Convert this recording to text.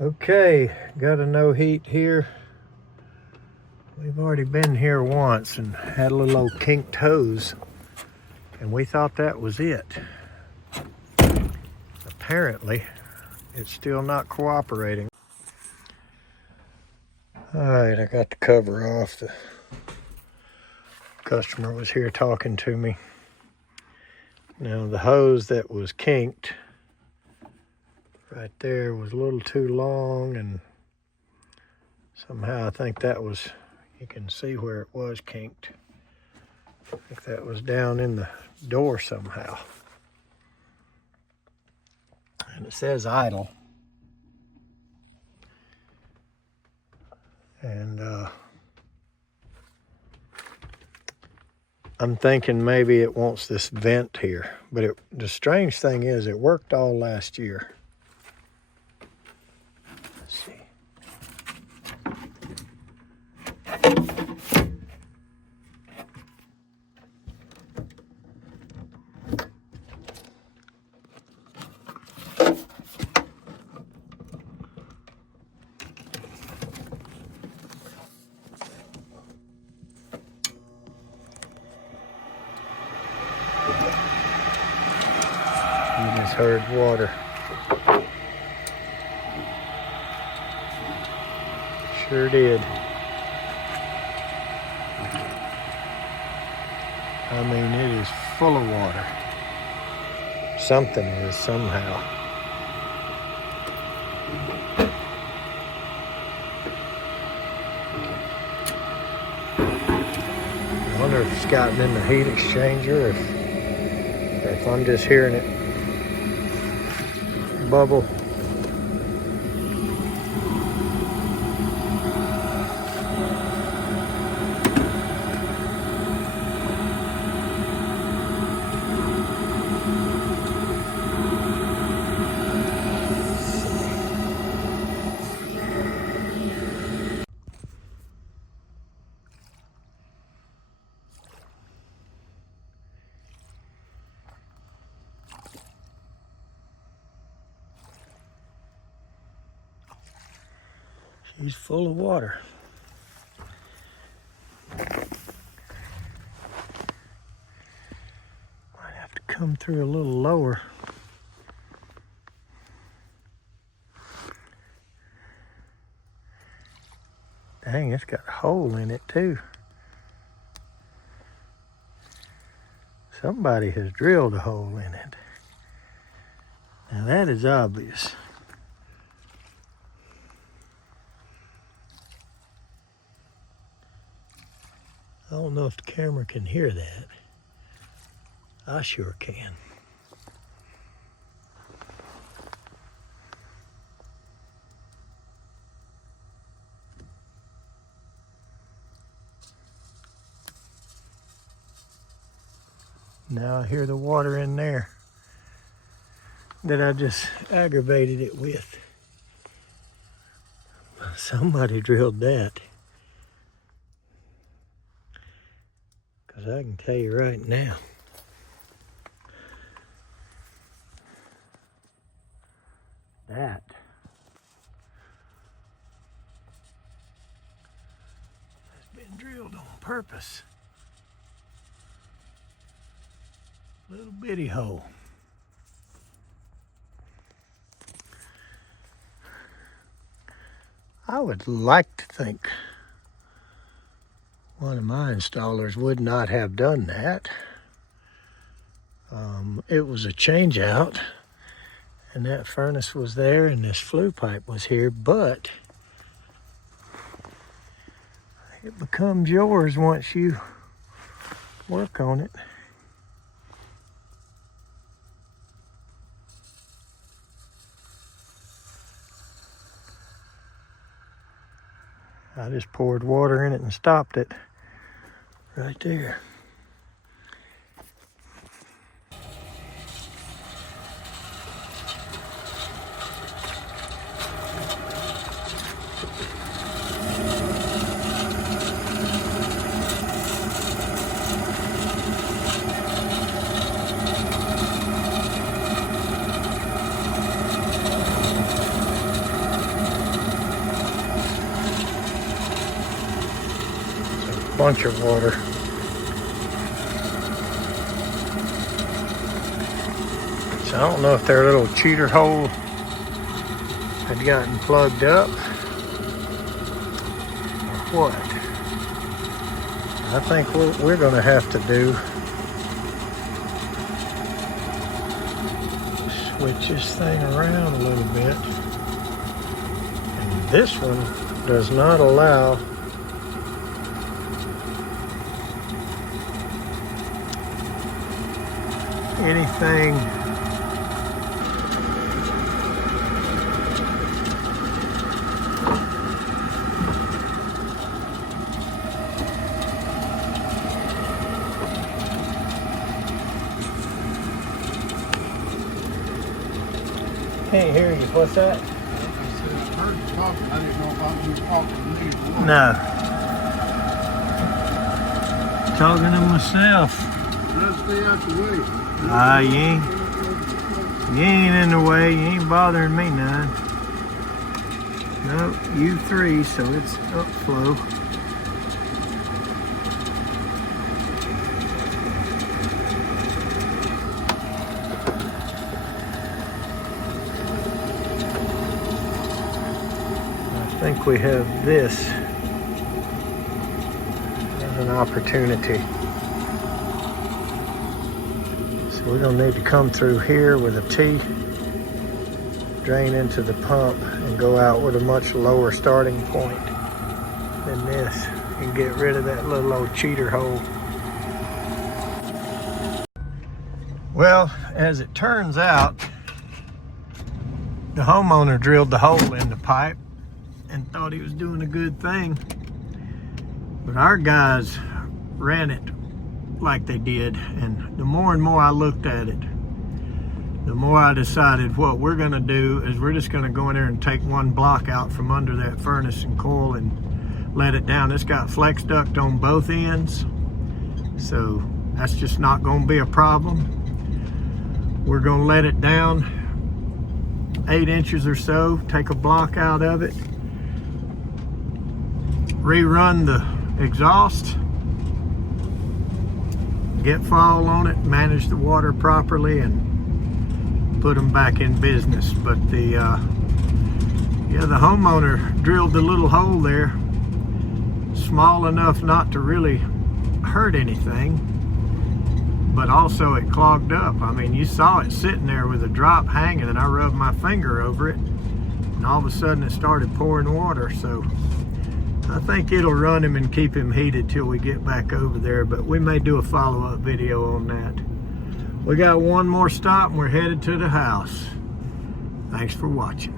Okay, got a no heat here. We've already been here once and had a little old kinked hose, and we thought that was it. Apparently, it's still not cooperating. All right, I got the cover off. The customer was here talking to me. Now, the hose that was kinked right there was a little too long, and somehow I think that was, you can see where it was kinked. I think that was down in the door somehow. And it says idle. And I'm thinking maybe it wants this vent here. But the strange thing is it worked all last year. Let's see. You just heard water. Sure did. I mean, it is full of water. Something is somehow. I wonder if it's gotten in the heat exchanger, or if I'm just hearing it bubble. She's full of water. Might have to come through a little lower. Dang, it's got a hole in it too. Somebody has drilled a hole in it. Now that is obvious. I don't know if the camera can hear that. I sure can. Now I hear the water in there that I just aggravated it with. Somebody drilled that. Because I can tell you right now, that has been drilled on purpose. Little bitty hole. I would like to think one of my installers would not have done that. It was a change out, and that furnace was there and this flue pipe was here, but it becomes yours once you work on it. I just poured water in it and stopped it right there. bunch of water. So I don't know if their little cheater hole had gotten plugged up or what. I think what we're going to have to do is switch this thing around a little bit. And this one does not allow anything Can't hear you. What's that? I heard you talking. I didn't know if I was talking to me or what. No. Talking to myself. Let's stay out the way. You ain't in the way. You ain't bothering me none. Nope, U3, so it's upflow. I think we have this as an opportunity. So we're gonna need to come through here with a T, drain into the pump, and go out with a much lower starting point than this and get rid of that little old cheater hole. Well, as it turns out, the homeowner drilled the hole in the pipe and thought he was doing a good thing. But our guys ran it like they did, and the more and more I looked at it, the more I decided what we're gonna do is we're just gonna go in there and take one block out from under that furnace and coil and let it down. It's got flex duct on both ends, so that's just not gonna be a problem. We're gonna let it down 8 inches or so, take a block out of it, rerun the exhaust, get fall on it, manage the water properly, and put them back in business. But the homeowner drilled the little hole there, small enough not to really hurt anything, but also it clogged up. I mean, you saw it sitting there with a drop hanging, and I rubbed my finger over it, and all of a sudden it started pouring water. So I think it'll run him and keep him heated till we get back over there, but we may do a follow-up video on that. We got one more stop and we're headed to the house. Thanks for watching.